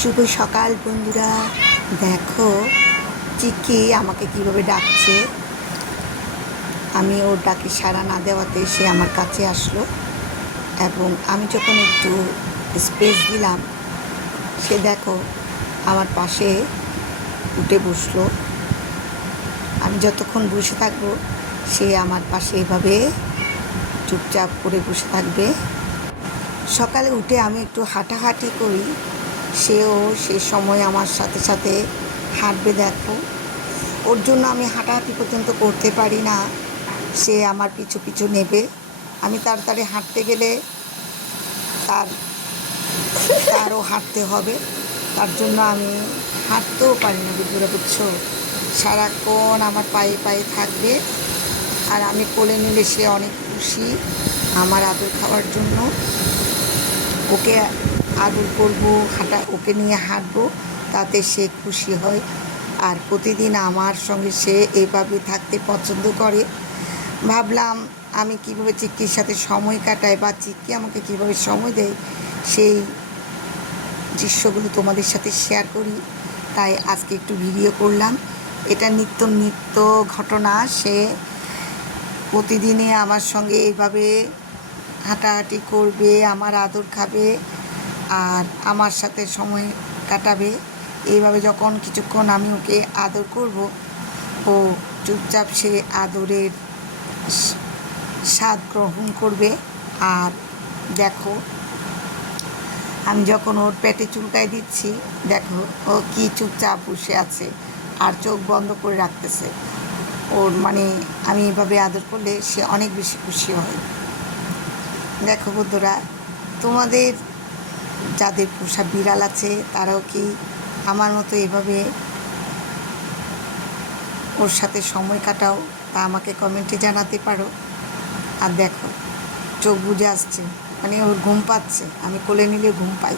শুভ সকাল বন্ধুরা। দেখো চিকি আমাকে কিভাবে ডাকছে। আমি ওর ডাকে সাড়া না দেওয়াতে সে আমার কাছে আসলো এবং আমি যখন একটু স্পেস দিলাম সে দেখো আমার পাশে উঠে বসলো। আমি যতক্ষণ বসে থাকবো সে আমার পাশে এভাবে চুপচাপ করে বসে থাকবে। সকালে উঠে আমি একটু হাঁটাহাঁটি করি, সেও সে সময় আমার সাথে সাথে হাঁটবে। দেখো ওর জন্য আমি হাঁটাহাঁটি পর্যন্ত করতে পারি না, সে আমার পিছু পিছু নেবে। আমি তাড়াতাড়ি হাঁটতে গেলে তারও হাঁটতে হবে, তার জন্য আমি হাঁটতেও পারি না বন্ধুরা, বুঝছো। সারাক্ষণ আমার পায়ে পায়ে থাকবে আর আমি কোলে নিলে সে অনেক খুশি আমার আদর খাওয়ার জন্য। ওকে আদর করবো, ওকে নিয়ে হাঁটবো, তাতে সে খুশি হয়। আর প্রতিদিন আমার সঙ্গে সে এইভাবে থাকতে পছন্দ করে। ভাবলাম আমি কীভাবে চিক্কির সাথে সময় কাটাই বা চিক্কি আমাকে কীভাবে সময় দেয় সেই দৃশ্যগুলো তোমাদের সাথে শেয়ার করি, তাই আজকে একটু ভিডিও করলাম। এটা নিত্য ঘটনা, সে প্রতিদিনে আমার সঙ্গে এইভাবে হাঁটাহাঁটি করবে, আমার আদর খাবে আর আমার সাথে সময় কাটাবে। এইভাবে যখন কিছুক্ষণ আমি ওকে আদর করব, ও চুপচাপ সে আদরের স্বাদ গ্রহণ করবে। আর দেখো আমি যখন ওর পেটে চুলকাই দিচ্ছি, দেখো ও কি চুপচাপ বসে আছে আর চোখ বন্ধ করে রাখতেছে। ওর মানে আমি এভাবে আদর করলে সে অনেক বেশি খুশি হয়। দেখো বন্ধুরা, তোমাদের যাদের পোষা বিড়াল আছে তারাও কি আমার মতো এভাবে ওর সাথে সময় কাটাও, তা আমাকে কমেন্টে জানাতে পারো। আর দেখো চোখ বুজে আসছে, মানে ওর ঘুম পাচ্ছে, আমি কোলে নিলে ঘুম পাই।